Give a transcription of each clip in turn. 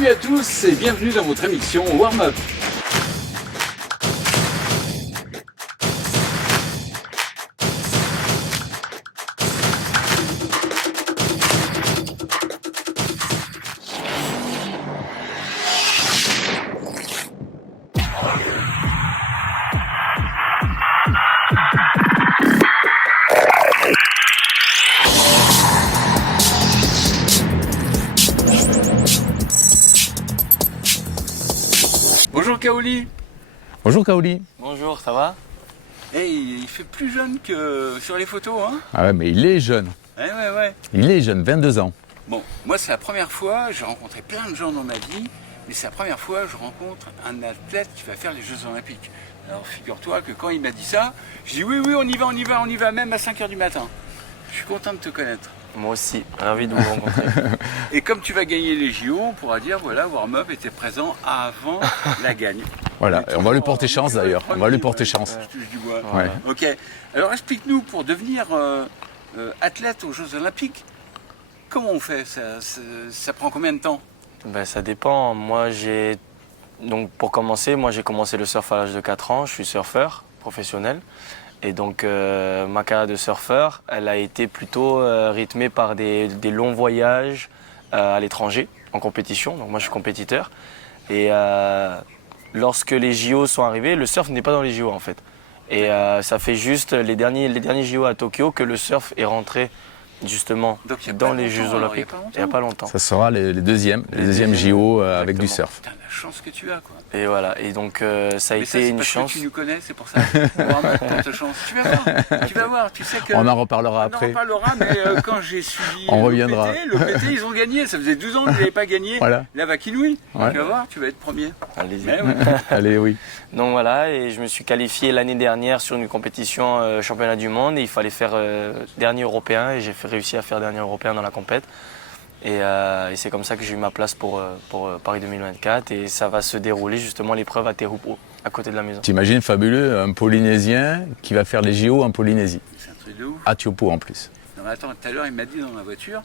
Salut à tous et bienvenue dans votre émission Warm Up. Bonjour Kaoli. Bonjour Kaoli. Bonjour, ça va? Il fait plus jeune que sur les photos, hein? Ah ouais, mais il est jeune. Ouais. Il est jeune, 22 ans. Bon, moi c'est la première fois, j'ai rencontré plein de gens dans ma vie, mais c'est la première fois que je rencontre un athlète qui va faire les Jeux Olympiques. Alors figure-toi que quand il m'a dit ça, je dis oui, on y va même à 5h du matin. Je suis content de te connaître. Moi aussi, ravi de vous rencontrer. Et comme tu vas gagner les JO, on pourra dire voilà, Warm Up était présent avant la gagne. Voilà, et on va lui porter chance d'ailleurs. On va lui porter chance. Je touche du bois. Ouais. Ok. Alors explique-nous, pour devenir athlète aux Jeux Olympiques, comment on fait ça prend combien de temps? Ben, ça dépend. Donc, pour commencer, j'ai commencé le surf à l'âge de 4 ans. Je suis surfeur professionnel. Et donc, ma carrière de surfeur, elle a été plutôt rythmée par des longs voyages à l'étranger, en compétition. Donc, moi, je suis compétiteur. Et lorsque les JO sont arrivés, le surf n'est pas dans les JO, en fait. Et ça fait juste les derniers JO à Tokyo que le surf est rentré justement dans les Jeux Olympiques. Il n'y a pas longtemps. Ça sera les deuxièmes JO avec du surf. Putain, la chance que tu as, quoi. Et voilà, et donc ça a Mais été ça, une parce chance. que tu nous connais, c'est pour ça. Porte chance. Tu vas voir, tu sais que... On en reparlera On après. en reparlera, mais quand j'ai suivi On reviendra. le PT, ils ont gagné. Ça faisait 12 ans qu'ils n'avaient pas gagné Voilà. la Vaquinouille. Ouais. Tu vas voir, tu vas être premier. Allez-y. Mais ouais. Allez, oui. Donc voilà, et je me suis qualifié l'année dernière sur une compétition championnat du monde et il fallait faire dernier européen et j'ai réussi à faire dernier européen dans la compète. Et c'est comme ça que j'ai eu ma place pour Paris 2024 et ça va se dérouler justement l'épreuve à Tehupo, à côté de la maison. T'imagines fabuleux, un Polynésien qui va faire les JO en Polynésie. C'est un truc de ouf. À Tehupo en plus. Non, mais attends, tout à l'heure, il m'a dit dans la voiture,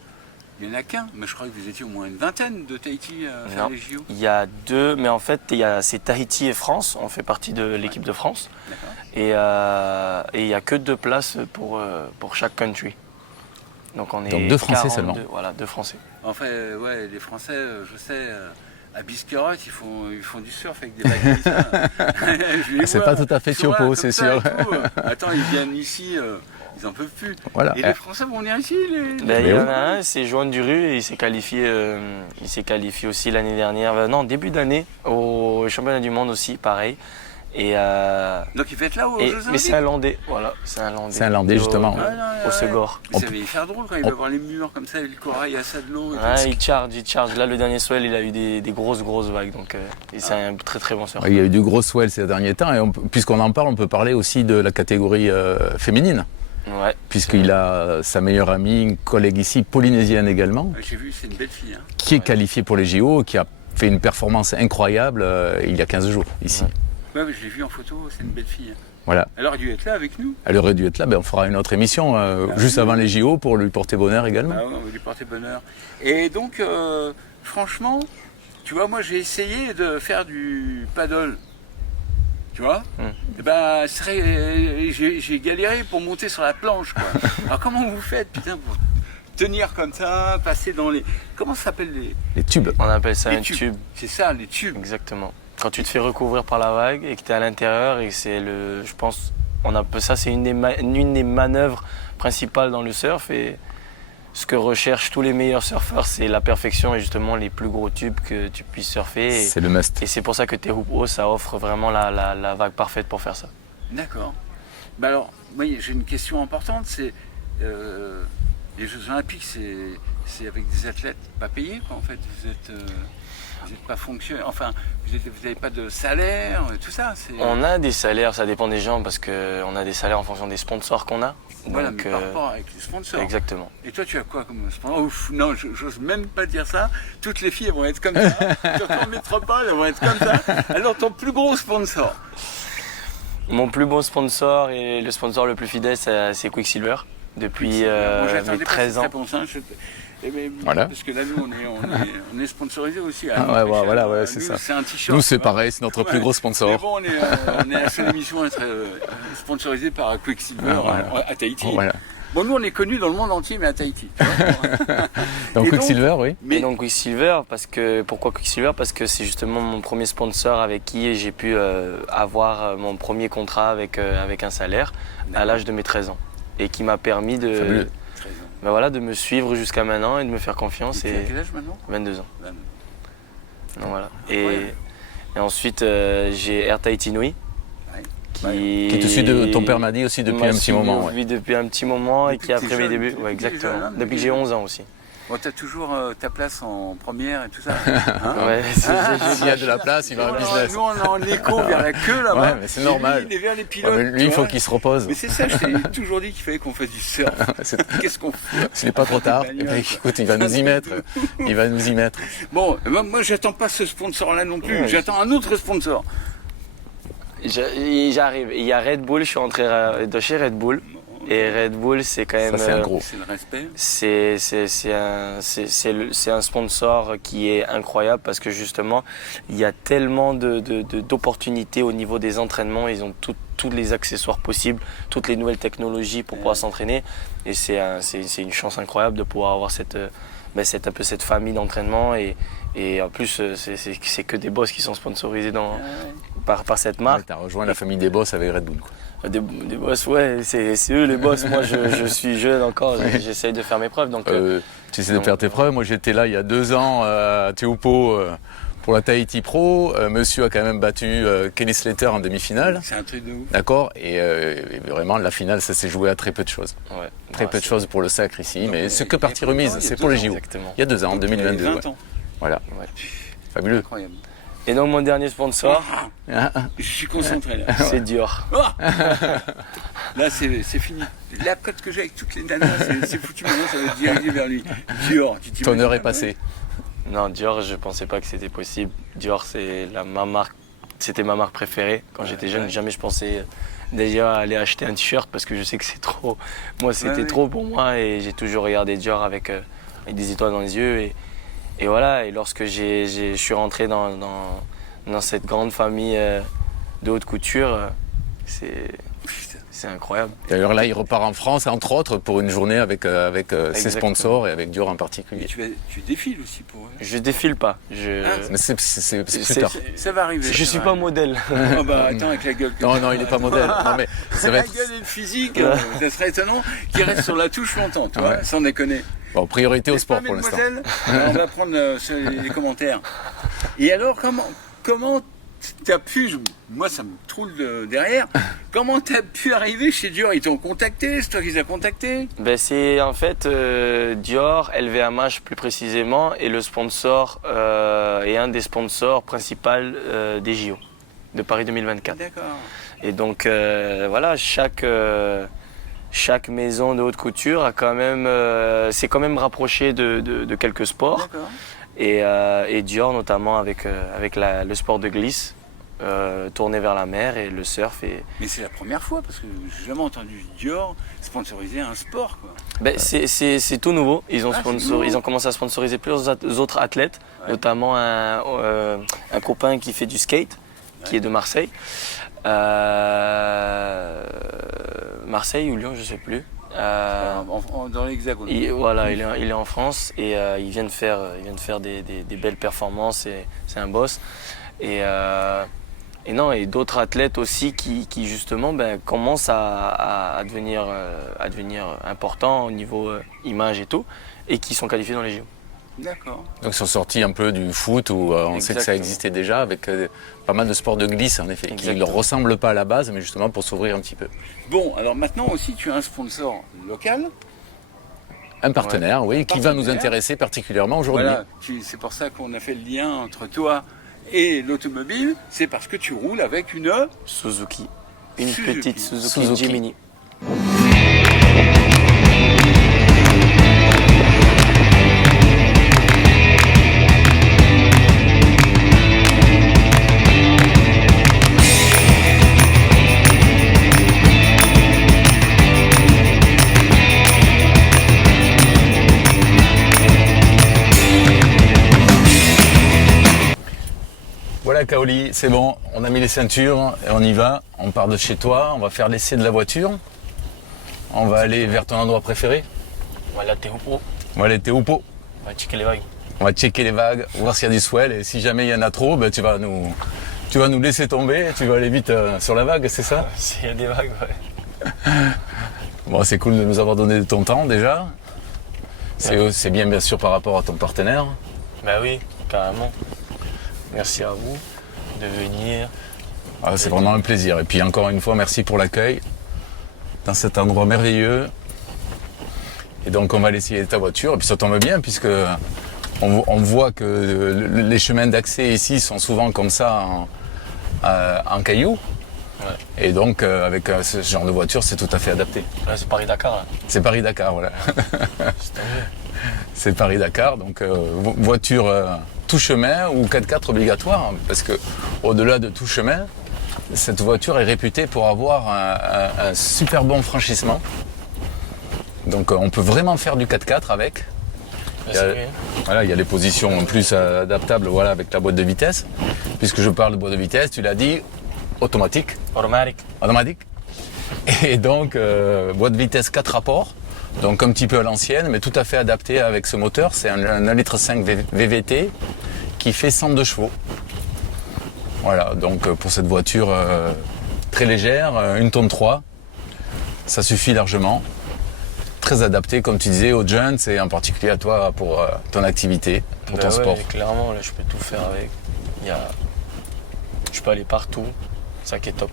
il n'y en a qu'un. Mais je crois que vous étiez au moins une vingtaine de Tahiti à faire Non, les JO. il y a deux, mais en fait c'est Tahiti et France, on fait partie de l'équipe de France. D'accord. Et il n'y a que 2 places pour chaque country. Donc on est Donc 2 Français 42, seulement. Voilà, 2 Français. Enfin, ouais, les Français, je sais, à Biscarrosse, ils font du surf avec des vagues comme ça. C'est pas tout à fait Tehupo, c'est sûr. Attends, ils viennent ici, ils en peuvent plus. Voilà. Et les Français vont venir ici Ben, il y en a un, c'est Johan Duru, et il s'est qualifié aussi l'année dernière, début d'année, au championnat du monde aussi, pareil. Et, Donc il va être là aux Jeux Olympiques. mais c'est un Landais, voilà, c'est un Landais. C'est un Landais, justement. Au Segor. Mais ça va y faire drôle quand il va voir les murs comme ça, et le corail à ça de l'eau. Il charge. Là, le dernier swell, il a eu des grosses vagues, donc c'est un très très bon surfeur. Il y a eu du gros swell ces derniers temps et puisqu'on en parle, on peut parler aussi de la catégorie féminine. Ouais. Puisqu'il a sa meilleure amie, une collègue ici, polynésienne également, J'ai vu, c'est une belle fille. Hein. qui est qualifiée pour les JO, qui a fait une performance incroyable il y a 15 jours ici. Ouais. Ouais, mais je l'ai vue en photo, c'est une belle fille. Hein. Voilà. Elle aurait dû être là avec nous. Elle aurait dû être là, on fera une autre émission juste avant les JO pour lui porter bonheur également. Ah ouais, on va lui porter bonheur. Et donc, franchement, tu vois, moi j'ai essayé de faire du paddle. Tu vois Et ben, j'ai galéré pour monter sur la planche, quoi. Alors comment vous faites, putain, pour tenir comme ça, passer dans les... Comment ça s'appelle Les tubes. On appelle ça les un tube. C'est ça, les tubes. Exactement. Quand tu te fais recouvrir par la vague et que tu es à l'intérieur et c'est je pense, c'est une des manœuvres principales dans le surf et ce que recherchent tous les meilleurs surfeurs, c'est la perfection et justement les plus gros tubes que tu puisses surfer. C'est le must. Et c'est pour ça que Tehupo, ça offre vraiment la vague parfaite pour faire ça. D'accord. Bah alors, moi j'ai une question importante, c'est les Jeux Olympiques, c'est avec des athlètes pas payés, quoi, en fait. Vous n'êtes pas fonctionnaire, enfin, vous n'avez pas de salaire, tout ça. On a des salaires, ça dépend des gens parce qu'on a des salaires en fonction des sponsors qu'on a. Voilà, donc, mais par rapport avec les sponsors. Exactement. Et toi, tu as quoi comme sponsor? Ouf, non, j'ose même pas dire ça. Toutes les filles elles vont être comme ça. Surtout en métropole, elles vont être comme ça. Alors, ton plus gros sponsor? Mon plus beau sponsor et le sponsor le plus fidèle, c'est Quicksilver. Depuis mes 13 ans. Voilà. Parce que là, nous, on est sponsorisé aussi. Ah ouais, voilà, ouais, c'est Nous, ça. C'est un t-shirt. Nous, c'est tu vois. pareil, c'est notre plus Ouais. gros Mais sponsor. bon, on est la seule émission à être sponsorisée par Quicksilver à Tahiti. Voilà. Bon, nous, on est connus dans le monde entier, mais à Tahiti. Tu vois. Donc Et Quicksilver, oui. Et donc Quicksilver, pourquoi Quicksilver? Parce que c'est justement mon premier sponsor avec qui j'ai pu avoir mon premier contrat avec un salaire à l'âge de mes 13 ans. Et qui m'a permis de, Fabuleux. 13 ans. ben voilà, de me suivre jusqu'à maintenant et de me faire confiance. Et tu as Et quel âge maintenant 22 ans. Donc voilà. Incroyable. Et ensuite, j'ai Air Tahiti Nui. Qui te suit ton père m'a dit aussi depuis un petit moment. Ouais. Oui, depuis un petit moment Depuis et qui a que t'es pris mes jeune, débuts. depuis Ouais, que t'es exactement. jeune, hein, Depuis que j'ai 11 ans aussi. Bon, t'as toujours ta place en première et tout ça. Hein Ouais, S'il y a de la place, il va en business. Nous, on est en écho vers la queue là-bas. Ouais, mais c'est Et normal. Lui, il est vers les pilotes. Ouais, mais lui, il tu faut vois. qu'il se repose. Mais c'est ça, je t'ai toujours dit qu'il fallait qu'on fasse du surf. Qu'est-ce qu'on fait Ce n'est pas trop tard. Eh ben, écoute, il va nous y mettre. Il va nous y mettre. Bon, moi, j'attends pas ce sponsor-là non plus. Ouais. J'attends un autre sponsor. J'arrive. Il y a Red Bull, je suis rentré de chez Red Bull. Et Red Bull, c'est quand même. Ça, c'est un gros. C'est le respect. C'est un sponsor qui est incroyable parce que justement, il y a tellement d'opportunités au niveau des entraînements. Ils ont tous les accessoires possibles, toutes les nouvelles technologies pour pouvoir s'entraîner. Et c'est une chance incroyable de pouvoir avoir un peu cette famille d'entraînement. Et en plus, c'est que des boss qui sont sponsorisés par cette marque. Tu as rejoint la famille des boss avec Red Bull. Quoi. Des boss, ouais, c'est eux les boss. Moi, je suis jeune encore, j'essaye de faire mes preuves. Donc, Tu essaies de faire tes preuves. Moi, j'étais là il y a 2 ans à Tehupo pour la Tahiti Pro. Monsieur a quand même battu Kelly Slater en demi-finale. C'est un truc de ouf. D'accord, et vraiment, la finale, ça s'est joué à très peu de choses. ouais, Très ouais, peu de c'est- choses pour le sacre ici, mais c'est que il y a partie peu de temps, remise, il y a c'est 2 pour les ans. JO. Exactement. Il y a 2 ans, en 2022. 20 ouais. ans. Voilà, Ouais. fabuleux. Incroyable. Et donc, mon dernier sponsor, Je suis concentré là. c'est Dior. Ah là, c'est fini. La cote que j'ai avec toutes les nanas, c'est foutu. Maintenant, ça va se diriger vers lui. Dior, tu t'imagines Ton heure un est peu passée. Non, Dior, je pensais pas que c'était possible. Dior, ma marque, c'était ma marque préférée. Quand j'étais jeune, jamais je pensais déjà aller acheter un t-shirt parce que je sais que c'est trop. Moi, c'était Ouais. trop pour moi et j'ai toujours regardé Dior avec des étoiles dans les yeux. Et voilà, et lorsque je suis rentré dans cette grande famille de haute couture, c'est incroyable. D'ailleurs, là, il repart en France, entre autres, pour une journée avec ses Exactement. sponsors et avec Dior en Mais particulier. tu défiles aussi pour eux. Je défile pas. Mais c'est plus C'est- tard. Ça va arriver. Je ça suis va pas arriver. modèle. Ah bah attends, avec la gueule que Non, tu non, as. il n'est pas modèle. Non, mais ça va La être... gueule et le physique, ça serait étonnant qu'il reste sur la touche longtemps, tu vois, Ouais. sans déconner. Bon, priorité au N'est-ce sport pas, pour l'instant. mesdemoiselles Alors, on va prendre les commentaires. Et alors, comment t'as pu, moi ça me troule derrière, comment t'as pu arriver chez Dior? Ils t'ont contacté, c'est toi qui les as contactés? Ben, c'est en fait Dior, LVMH plus précisément, est le sponsor et un des sponsors principaux des JO de Paris 2024. D'accord. Et donc voilà, chaque maison de haute couture a quand même, s'est quand même rapproché de quelques sports. D'accord. Et Dior notamment avec le sport de glisse, tourné vers la mer et le surf. Mais c'est la première fois parce que j'ai jamais entendu Dior sponsoriser un sport, quoi. Ben, c'est tout nouveau. Ils ont, Ah, c'est nouveau. ils ont commencé à sponsoriser plusieurs autres athlètes, Ouais. notamment un copain qui fait du skate, qui est de Marseille. Marseille ou Lyon, je ne sais plus. Dans l'Hexagone. Voilà, il est en France et il vient de faire des belles performances. C'est un boss. Et d'autres athlètes aussi qui justement commencent à devenir importants au niveau image et tout, et qui sont qualifiés dans les JO. D'accord. Donc, ils sont sortis un peu du foot où on sait que ça Exactement. existait déjà avec pas mal de sports de glisse, en effet, qui ne Exactement. leur ressemblent pas à la base, mais justement pour s'ouvrir un petit peu. Bon, alors maintenant aussi, tu as un sponsor local. Un partenaire, oui, qui va nous Partenaire. intéresser particulièrement aujourd'hui. Voilà, c'est pour ça qu'on a fait le lien entre toi et l'automobile. C'est parce que tu roules avec une... Suzuki. Une Suzuki. petite Suzuki Suzuki. Jimny. Oli, c'est bon, on a mis les ceintures et on y va. On part de chez toi, on va faire l'essai de la voiture. On va aller vers ton endroit préféré. Voilà, Tehupo. On va aller à Tehupo. On va checker les vagues. On va checker les vagues, voir s'il y a du swell et si jamais il y en a trop, ben, tu vas nous laisser tomber, tu vas aller vite sur la vague, c'est ça? S'il y a des vagues, ouais. Bon, c'est cool de nous avoir donné de ton temps déjà. C'est bien sûr par rapport à ton partenaire. Ben oui, carrément. Merci à vous de venir. Ah, c'est vraiment un plaisir. Et puis encore une fois, merci pour l'accueil dans cet endroit merveilleux. Et donc on va aller essayer ta voiture. Et puis ça tombe bien puisque on voit que les chemins d'accès ici sont souvent comme ça en cailloux. Ouais. Et donc avec ce genre de voiture, c'est tout à fait adapté. Là, c'est Paris-Dakar. Là. C'est Paris-Dakar, voilà. C'est Paris-Dakar, donc voiture tout chemin ou 4x4 obligatoire, parce que au-delà de tout chemin, cette voiture est réputée pour avoir un super bon franchissement. Donc on peut vraiment faire du 4x4 avec. Voilà, il y a les positions en plus adaptables, voilà, avec la boîte de vitesse. Puisque je parle de boîte de vitesse, tu l'as dit, automatique. Automatique. Et donc boîte de vitesse 4 rapports. Donc un petit peu à l'ancienne, mais tout à fait adapté avec ce moteur. C'est un 1,5 litre VVT qui fait 102 chevaux. Voilà, donc pour cette voiture très légère, 1,3 tonne, ça suffit largement. Très adapté, comme tu disais, aux jeunes et en particulier à toi pour ton activité, pour ton sport. Clairement, là, je peux tout faire avec. Je peux aller partout, ça qui est top.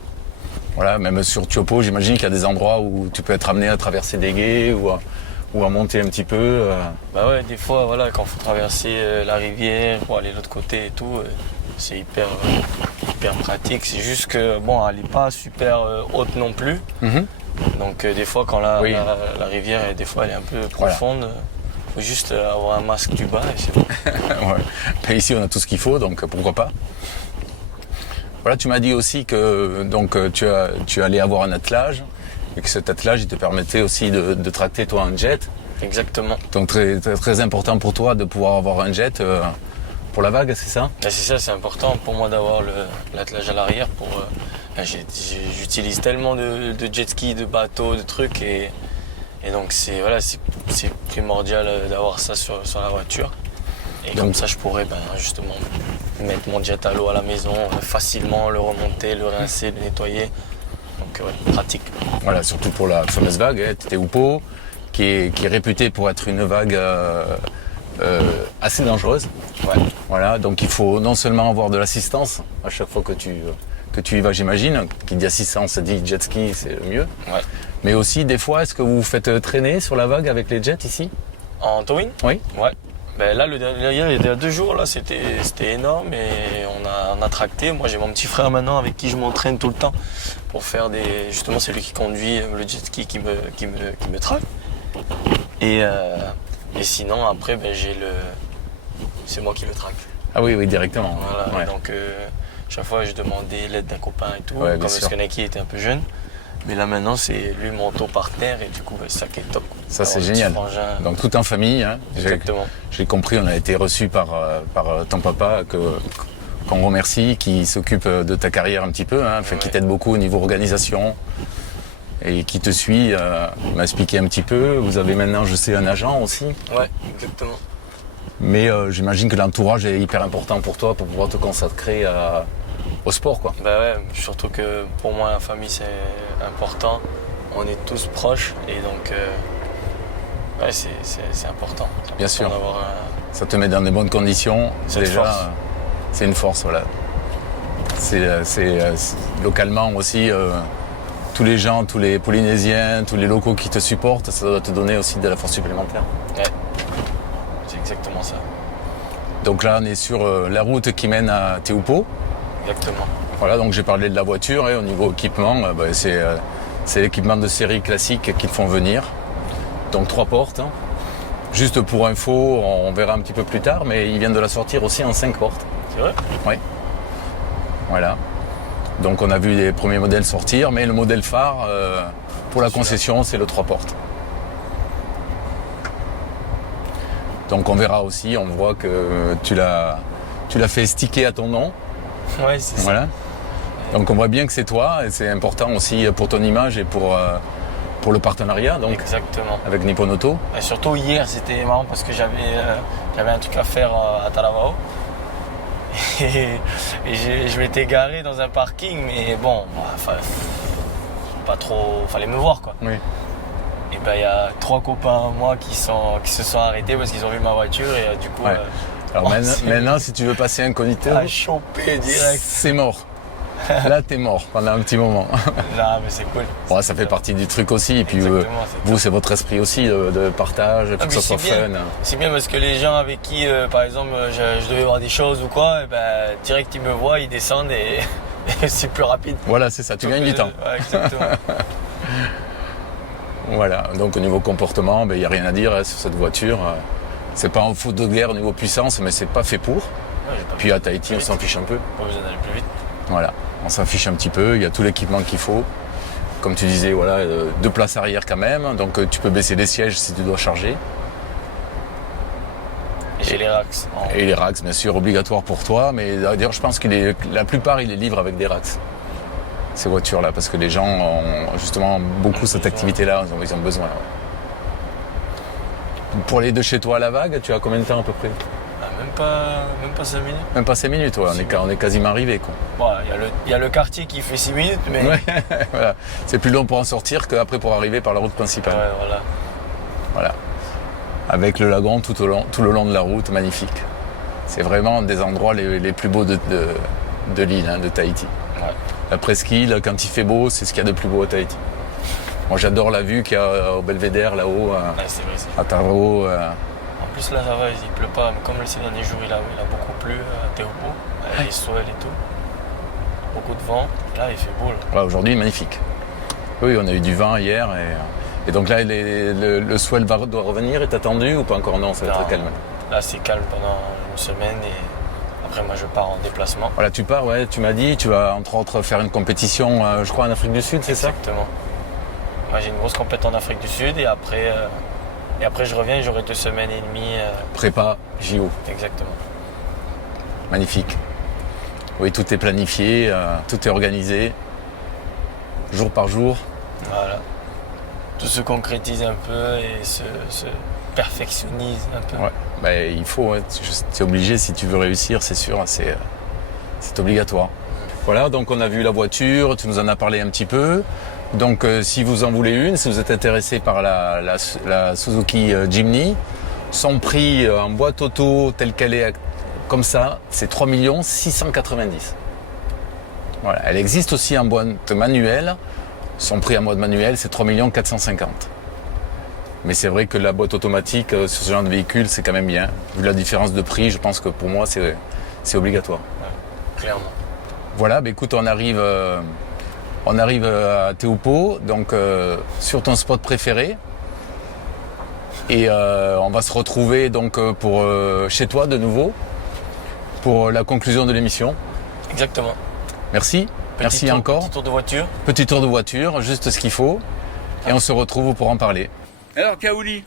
Voilà, même sur Tehupo, j'imagine qu'il y a des endroits où tu peux être amené à traverser des gués ou à monter un petit peu. Bah ouais, des fois, voilà, quand il faut traverser la rivière pour aller de l'autre côté et tout, c'est hyper pratique. C'est juste que, bon, elle n'est pas super haute non plus. Mm-hmm. Donc des fois, quand la rivière, des fois, elle est un peu profonde, faut juste avoir un masque du bas et c'est bon. Ouais. Mais ici, on a tout ce qu'il faut, donc pourquoi pas. Voilà, tu m'as dit aussi que donc tu allais avoir un attelage et que cet attelage il te permettait aussi de tracter toi un jet. Exactement. Donc très, très, très important pour toi de pouvoir avoir un jet pour la vague, c'est ça? C'est ça, c'est important pour moi d'avoir l'attelage à l'arrière. J'utilise tellement de jet ski, de bateaux, de trucs et donc c'est primordial d'avoir ça sur la voiture. Et donc, comme ça, je pourrais justement mettre mon jet à l'eau à la maison facilement, le remonter, le rincer, le nettoyer. Donc, pratique. Voilà, surtout pour la fameuse vague, Tehupo, qui est réputée pour être une vague assez dangereuse. Ouais. Voilà, donc il faut non seulement avoir de l'assistance à chaque fois que tu y vas, j'imagine. Qui dit assistance dit jet ski, c'est le mieux. Ouais. Mais aussi, des fois, est-ce que vous vous faites traîner sur la vague avec les jets ici? En towing? Oui. Ouais. Ben là, il y a 2 jours, là, c'était énorme et on a tracté. Moi, j'ai mon petit frère maintenant avec qui je m'entraîne tout le temps pour faire justement, c'est lui qui conduit le jet ski qui me traque. Et sinon, après, c'est moi qui le traque. Ah oui, directement. Voilà. Ouais. Donc, chaque fois, je demandais l'aide d'un copain et tout, comme Skanaki était un peu jeune. Mais là maintenant, c'est lui mon auto-partenaire et du coup, c'est ça qui est top. Ça, c'est génial. Donc tout en famille. Hein. Exactement. J'ai compris, on a été reçu par ton papa qu'on remercie, qui s'occupe de ta carrière un petit peu, hein, qui t'aide beaucoup au niveau organisation et qui te suit. Il m'a expliqué un petit peu. Vous avez maintenant, je sais, un agent aussi. Ouais, exactement. Mais j'imagine que l'entourage est hyper important pour toi pour pouvoir te consacrer au sport, quoi. Bah ouais, surtout que pour moi la famille c'est important. On est tous proches et donc c'est important. Bien sûr. Ça te met dans des bonnes conditions. C'est une force, voilà. Localement aussi, tous les gens, tous les Polynésiens, tous les locaux qui te supportent, ça doit te donner aussi de la force supplémentaire. Ouais, c'est exactement ça. Donc là, on est sur la route qui mène à Tehupo. Exactement. Voilà, donc j'ai parlé de la voiture et au niveau équipement, c'est l'équipement de série classique qu'ils font venir. Donc 3 portes. Hein. Juste pour info, on verra un petit peu plus tard, mais ils viennent de la sortir aussi en 5 portes. C'est vrai? Oui. Voilà. Donc on a vu les premiers modèles sortir, mais le modèle phare pour la concession, c'est le 3 portes. Donc on verra aussi, on voit que tu l'as fait sticker à ton nom. Ouais, c'est ça. Voilà. Donc on voit bien que c'est toi, et c'est important aussi pour ton image et pour le partenariat donc, Exactement. avec Nippon Auto. Et surtout hier, c'était marrant parce que j'avais un truc à faire à Talavao. Et je m'étais garé dans un parking, mais bon, pas trop, fallait me voir quoi. Oui. Et ben il y a 3 copains à moi qui se sont arrêtés parce qu'ils ont vu ma voiture et du coup. Ouais. Alors maintenant, si tu veux passer incognito, à choper direct. c'est mort. Là, t'es mort pendant un petit moment. Non, mais c'est cool. Bon, ça fait partie du truc aussi. Et puis Exactement, vous, c'est votre esprit aussi de partage, Ah, que mais ça soit c'est bien. fun. C'est bien parce que les gens avec qui, par exemple, je devais voir des choses ou quoi, et ben, direct ils me voient, ils descendent et, et c'est plus rapide. Voilà, c'est ça, tu gagnes du temps. Ouais, exactement. Voilà, donc au niveau comportement, il n'y a rien à dire sur cette voiture. C'est pas en faute de guerre au niveau puissance, mais c'est pas fait pour. Ouais, j'ai pas Puis à Tahiti, on s'en fiche un peu. pas besoin d'aller plus vite. Voilà, on s'en fiche un petit peu, il y a tout l'équipement qu'il faut. Comme tu disais, voilà, 2 places arrière quand même, donc tu peux baisser les sièges si tu dois charger. Et j'ai les racks. Et les racks, bien sûr, obligatoires pour toi, mais d'ailleurs, je pense que la plupart, ils les livrent avec des racks, ces voitures-là, parce que les gens ont justement beaucoup cette activité-là, ils ont besoin. Ouais. Pour aller de chez toi à la Vague, tu as combien de temps à peu près? Même pas 5 minutes. Même pas 5 minutes, ouais, on est quasiment arrivé, quoi. Bon, il y a le quartier qui fait 6 minutes, mais. Ouais, voilà. C'est plus long pour en sortir qu'après pour arriver par la route principale. Ouais, voilà. Voilà. Avec le lagon tout le long de la route, magnifique. C'est vraiment des endroits les plus beaux de l'île, hein, de Tahiti. Ouais. La presqu'île, quand il fait beau, c'est ce qu'il y a de plus beau à Tahiti. Moi, j'adore la vue qu'il y a au Belvédère, là-haut, Ouais, c'est vrai. à Taro. En plus, là, ça va, il pleut pas. Comme ces derniers jours, il a beaucoup plu à Tehupo, avec les sols et tout. Beaucoup de vent. Là, il fait beau. Là. Voilà, aujourd'hui, magnifique. Oui, on a eu du vent hier. Et donc là, le swell doit revenir, est attendu ou pas encore? Non, ça va être calme. Là, c'est calme pendant une semaine et après, moi, je pars en déplacement. Voilà, tu pars, ouais, tu m'as dit, tu vas entre autres faire une compétition, je crois, en Afrique du Sud, c'est ça? Exactement. Moi, j'ai une grosse compétition en Afrique du Sud et après je reviens et j'aurai 2 semaines et demie. Prépa, JO. Exactement. Magnifique. Oui, tout est planifié, tout est organisé, jour par jour. Voilà. Tout se concrétise un peu et se perfectionnise un peu. Ouais. Ben, il faut, c'est obligé si tu veux réussir, c'est sûr, c'est obligatoire. Voilà, donc on a vu la voiture, tu nous en as parlé un petit peu. Donc si vous en voulez une, si vous êtes intéressé par la Suzuki Jimny, son prix en boîte auto telle qu'elle est comme ça, c'est 3 690 000. Voilà, elle existe aussi en boîte manuelle. Son prix en boîte manuelle, c'est 3 450 000. Mais c'est vrai que la boîte automatique sur ce genre de véhicule, c'est quand même bien. Vu la différence de prix, je pense que pour moi, c'est obligatoire. Ouais, clairement. Voilà, écoute, on arrive à Tehupo, donc sur ton spot préféré. Et on va se retrouver donc chez toi de nouveau pour la conclusion de l'émission. Exactement. Merci. Merci encore. Petit tour de voiture. Petit tour de voiture, juste ce qu'il faut. Et on se retrouve pour en parler. Alors, Kaouli,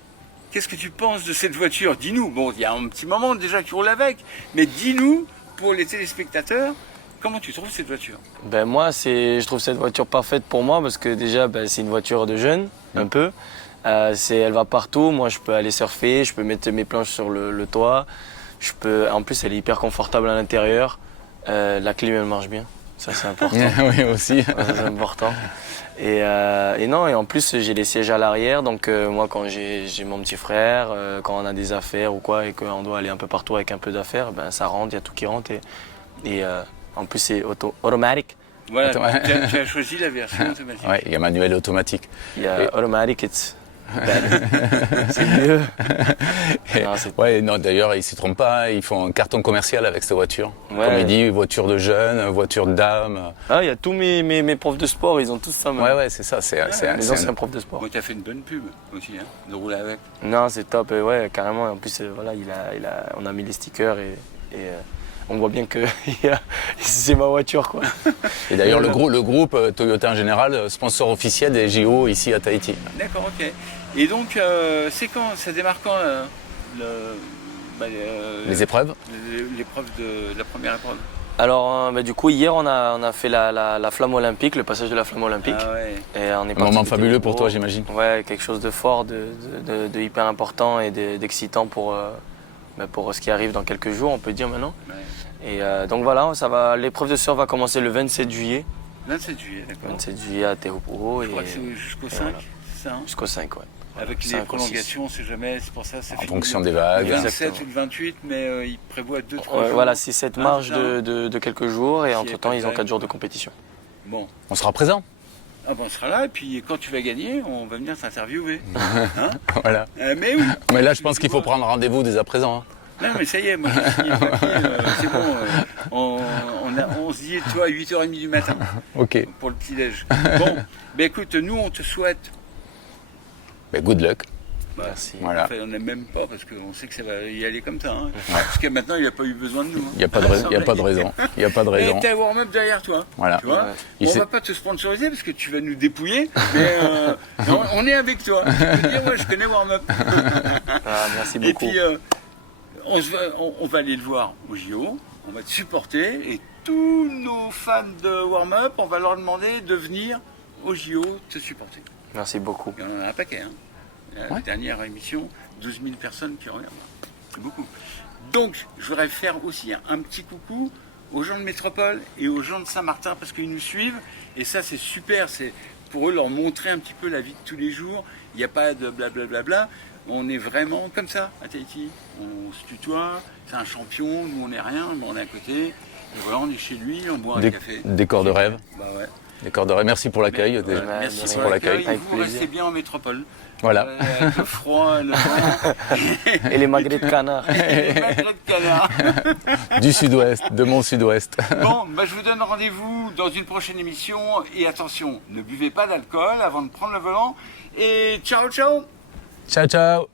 qu'est-ce que tu penses de cette voiture? Dis-nous. Bon, il y a un petit moment déjà que tu roules avec, mais dis-nous, pour les téléspectateurs, comment tu trouves cette voiture? Ben moi, je trouve cette voiture parfaite pour moi parce que déjà, c'est une voiture de jeune, un peu. Elle va partout. Moi, je peux aller surfer, je peux mettre mes planches sur le toit. En plus, elle est hyper confortable à l'intérieur. La clim, elle marche bien. Ça, c'est important. Oui, aussi. Ça, c'est important. Et en plus, j'ai les sièges à l'arrière. Donc, moi, quand j'ai mon petit frère, quand on a des affaires ou quoi, et qu'on doit aller un peu partout avec un peu d'affaires, ben, ça rentre, il y a tout qui rentre. Et en plus, c'est automatique. Voilà, tu as choisi la version automatique. Oui, il y a manuel et automatique. Il y a automatique, c'est mieux. Non, d'ailleurs, ils ne s'y trompent pas. Ils font un carton commercial avec cette voiture. Ouais. Comme il dit, voiture de jeunes, voiture de dames. Ah, il y a tous mes profs de sport, ils ont tous ça. Ouais, c'est ça. Les anciens profs de sport. Bon, tu as fait une bonne pub aussi, hein, de rouler avec. Non, c'est top. Ouais, carrément. En plus, voilà, on a mis les stickers et on voit bien que c'est ma voiture, quoi. Et d'ailleurs, le groupe Toyota en général, sponsor officiel des JO ici à Tahiti. D'accord, ok. Et donc, c'est quand? Ça démarre quand les épreuves? L'épreuve la première épreuve? Alors, du coup, hier, on a fait la flamme olympique, le passage de la flamme olympique. Ah ouais. Et on est Un parti moment de fabuleux pour Téhéran. toi, j'imagine. Ouais, quelque chose de fort, de hyper important et d'excitant pour ce qui arrive dans quelques jours, on peut dire maintenant. Ouais. Et donc voilà, l'épreuve de surf va commencer le 27 juillet. 27 juillet, d'accord. 27 juillet à Tehupo'o. Je crois que c'est jusqu'au 5, voilà. c'est ça, hein. Jusqu'au 5, ouais. Avec les 5 ou 6. prolongations, on ne sait jamais, c'est pour ça. Ça En fait fonction le des vagues. 27 Exactement. ou le 28, mais ils prévoient 2-3 jours. Voilà, c'est cette Ah, marge c'est ça, hein. de quelques jours et S'il y a entre-temps, pas de ils ont vague. 4 jours de compétition. Bon, On sera présent. on sera là, et puis quand tu vas gagner, on va venir t'interviewer. Hein Voilà. Mais oui. Mais là, je pense qu'il faut prendre rendez-vous dès à présent. Hein. Non, mais ça y est, moi j'ai signé le papier, c'est bon. On se dit, toi, à 8h30 du matin Ok. pour le petit-déj. Bon, écoute, nous, on te souhaite. Ben, good luck. Merci. Voilà. Enfin, on n'aime même pas parce qu'on sait que ça va y aller comme ça. Hein. Parce que maintenant, il n'a pas eu besoin de nous. Hein. Il n'y a pas de raison. Il n'y a pas de raison. Il n'y a pas de raison. Et t'as warm-up derrière toi. Voilà. Tu vois Ouais. Il on s'est- va pas te sponsoriser parce que tu vas nous dépouiller, mais on est avec toi. Je peux dire, ouais, je connais warm-up. Ah, merci Et beaucoup. puis, on va aller le voir au JO, on va te supporter et tous nos fans de warm-up, on va leur demander de venir au JO te supporter. Merci beaucoup. Il y en a un paquet. Hein. La Ouais. dernière émission, 12 000 personnes qui regardent. C'est beaucoup. Donc, je voudrais faire aussi un petit coucou aux gens de Métropole et aux gens de Saint-Martin parce qu'ils nous suivent. Et ça, c'est super. C'est pour eux leur montrer un petit peu la vie de tous les jours. Il n'y a pas de blablabla. On est vraiment comme ça à Tahiti. On se tutoie. C'est un champion. Nous, on n'est rien, mais on est à côté. Et voilà, on est chez lui, on boit un café. Décor de rêve. Bah ouais. Décor de rêve. Merci pour l'accueil. Mais, Ouais, merci merci pour l'accueil. Avec Vous plaisir. restez bien en métropole. Voilà. Avec le froid, le vent. Et les magrets de canard. Et les magrets de canard. Du sud-ouest, de mon sud-ouest. Bon, je vous donne rendez-vous dans une prochaine émission. Et attention, ne buvez pas d'alcool avant de prendre le volant. Et ciao, ciao. Ciao, ciao.